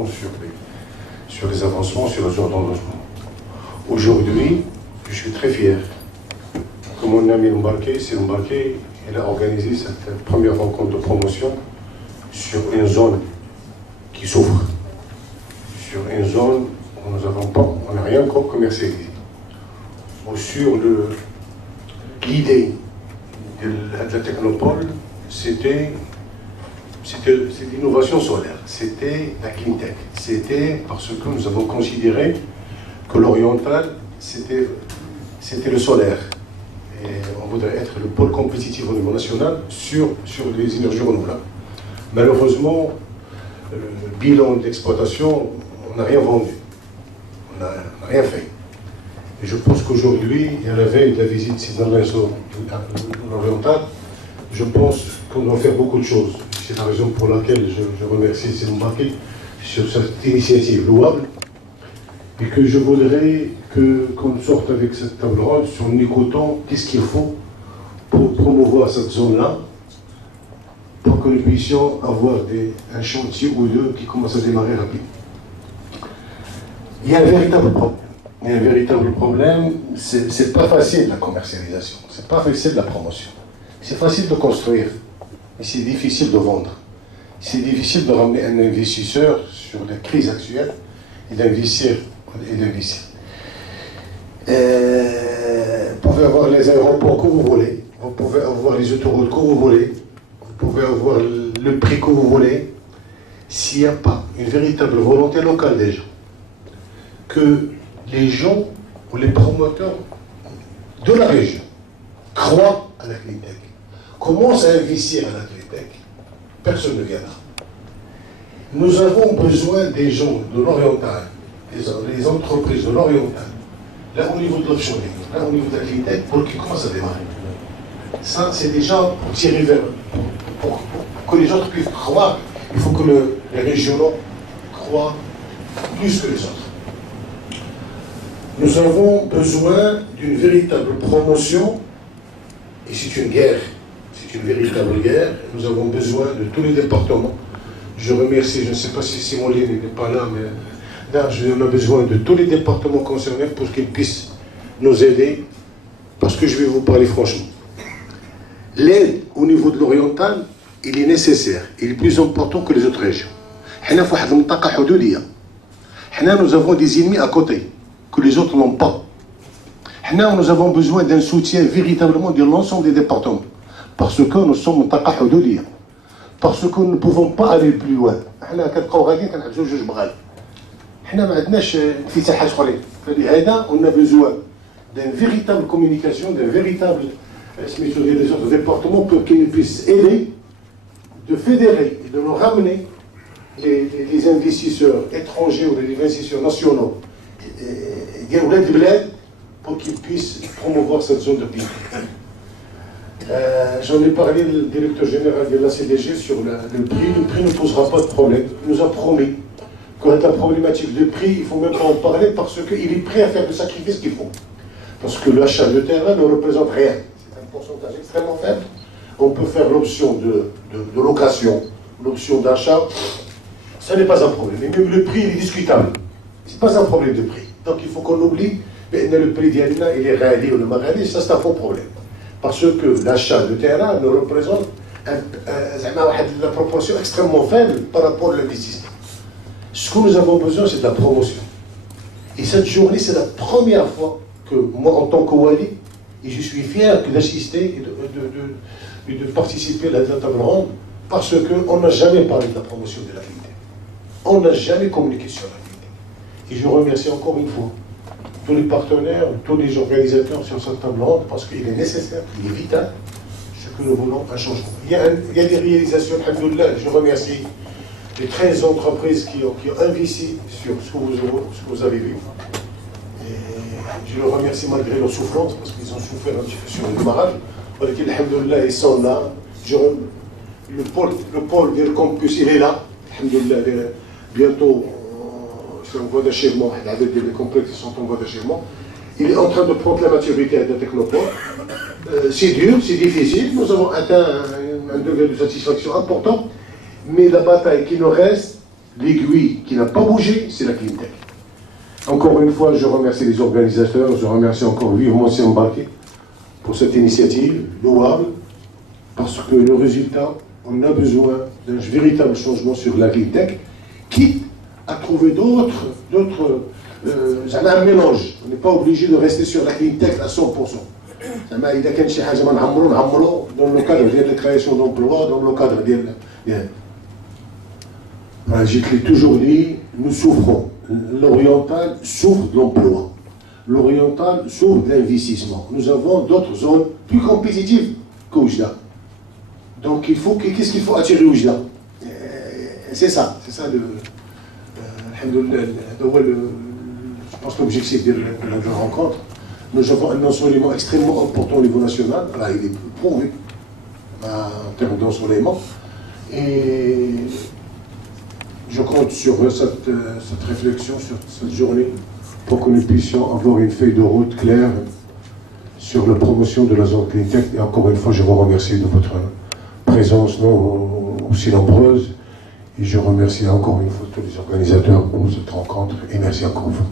félicitations sur les avancements sur le genre d'engagement. Aujourd'hui, je suis très fier que mon ami Mbarké, il a organisé cette première rencontre de promotion sur une zone qui souffre, sur une zone où on n'a rien encore commercialisé, ou sur l'idée de la technopole, c'était l'innovation solaire, c'était la clean tech, c'était parce que nous avons considéré que l'oriental, c'était le solaire. Et on voudrait être le pôle compétitif au niveau national sur les énergies renouvelables. Malheureusement, le bilan d'exploitation, on n'a rien vendu, on n'a rien fait. Et je pense qu'aujourd'hui, à la veille de la visite dans l'oriental, je pense qu'on doit faire beaucoup de choses. C'est la raison pour laquelle je remercie Sylvain Mbarké sur cette initiative louable et que je voudrais qu'on sorte avec cette table ronde sur en écoutant qu'est-ce qu'il faut pour promouvoir cette zone-là, pour que nous puissions avoir un chantier ou deux qui commence à démarrer rapidement. Il y a un véritable problème. C'est pas facile la commercialisation, c'est pas facile la promotion. C'est facile de construire, mais c'est difficile de vendre. C'est difficile de ramener un investisseur sur la crise actuelle et d'investir. Vous pouvez avoir les aéroports que vous voulez, vous pouvez avoir les autoroutes que vous voulez, vous pouvez avoir le prix que vous voulez. S'il n'y a pas une véritable volonté locale des gens, que les gens ou les promoteurs de la région croient à la clean tech, commencent à investir à la clean tech, personne ne viendra. Nous avons besoin des gens de l'oriental, les entreprises de l'oriental, là au niveau de l'offshoring, là au niveau de la clean tech, pour qu'ils commencent à démarrer. Ça, c'est déjà pour tirer vers, pour que les autres puissent croire. Il faut que les régionaux croient plus que les autres. Nous avons besoin d'une véritable promotion, et c'est une guerre, c'est une véritable guerre. Nous avons besoin de tous les départements. Je remercie, je ne sais pas si Simon Lin n'est pas là, mais là, on a besoin de tous les départements concernés pour qu'ils puissent nous aider, parce que je vais vous parler franchement. L'aide au niveau de l'oriental, il est nécessaire, il est plus important que les autres régions. Nous avons des ennemis à côté, que les autres n'ont pas. Nous avons besoin d'un soutien véritablement de l'ensemble des départements, parce que nous sommes en parce que nous ne pouvons pas aller plus loin. On a besoin d'une véritable communication, d'un véritable des autres départements pour qu'ils puissent aider, de fédérer et de nous ramener les investisseurs étrangers ou les investisseurs nationaux pour qu'ils puissent promouvoir cette zone de pays. J'en ai parlé le directeur général de la CDG sur le prix. Le prix ne posera pas de problème. Il nous a promis que la problématique de prix, il ne faut même pas en parler parce qu'il est prêt à faire le sacrifice qu'il faut. Parce que l'achat de terrain ne représente rien. C'est un pourcentage extrêmement faible. On peut faire l'option de location, l'option d'achat. Ce n'est pas un problème. Et même le prix, il est discutable. Ce n'est pas un problème de prix. Donc il faut qu'on oublie que le prix d'Yalina, il est réalisé ou le magali, ça c'est un faux problème. Parce que l'achat de terrain ne représente la proportion extrêmement faible par rapport à l'investissement. Ce que nous avons besoin, c'est de la promotion. Et cette journée, c'est la première fois que moi, en tant que Wali, et je suis fier d'assister et de participer à la table ronde, parce qu'on n'a jamais parlé de la promotion de la qualité. On n'a jamais communiqué sur la qualité. Et je remercie encore une fois tous les partenaires, tous les organisateurs sur cette table ronde, parce qu'il est nécessaire, il est vital, ce que nous voulons, un changement. Il y a des réalisations, alhamdoulilah, je remercie les 13 entreprises qui ont investi sur ce que vous avez vu. Et je les remercie malgré leur souffrance, parce qu'ils ont souffert un petit peu sur le démarrage. Alhamdoulilah, ils sont là. Le pôle du campus, il est là. Alhamdoulilah, bientôt, c'est en voie d'achèvement. Les complexes sont en voie d'achèvement. Il est en train de prendre la maturité de la technopole. C'est dur, c'est difficile. Nous avons atteint un degré de satisfaction important. Mais la bataille qui nous reste, l'aiguille qui n'a pas bougé, c'est la cleantech. Encore une fois, je remercie les organisateurs, je remercie encore vivement Mbarké pour cette initiative louable, parce que le résultat, on a besoin d'un véritable changement sur la cleantech, quitte à trouver un mélange. On n'est pas obligé de rester sur la cleantech à 100%. إذا كان شي حاجة ما نعمرو dans le cadre de la création d'emplois, dans le cadre de je l'ai toujours dit, nous souffrons. L'oriental souffre de l'emploi. L'oriental souffre de l'investissement. Nous avons d'autres zones plus compétitives qu'Oujda. Donc qu'est-ce qu'il faut attirer Oujda? C'est ça le je pense l'objectif de la rencontre. Nous avons un ensoleillement extrêmement important au niveau national. Là, il est prouvé en termes d'ensoleillement. Et je compte sur cette réflexion, sur cette journée, pour que nous puissions avoir une feuille de route claire sur la promotion de la zone cleantech. Et encore une fois, je vous remercie de votre présence non aussi nombreuse. Et je remercie encore une fois tous les organisateurs pour cette rencontre. Et merci encore une fois.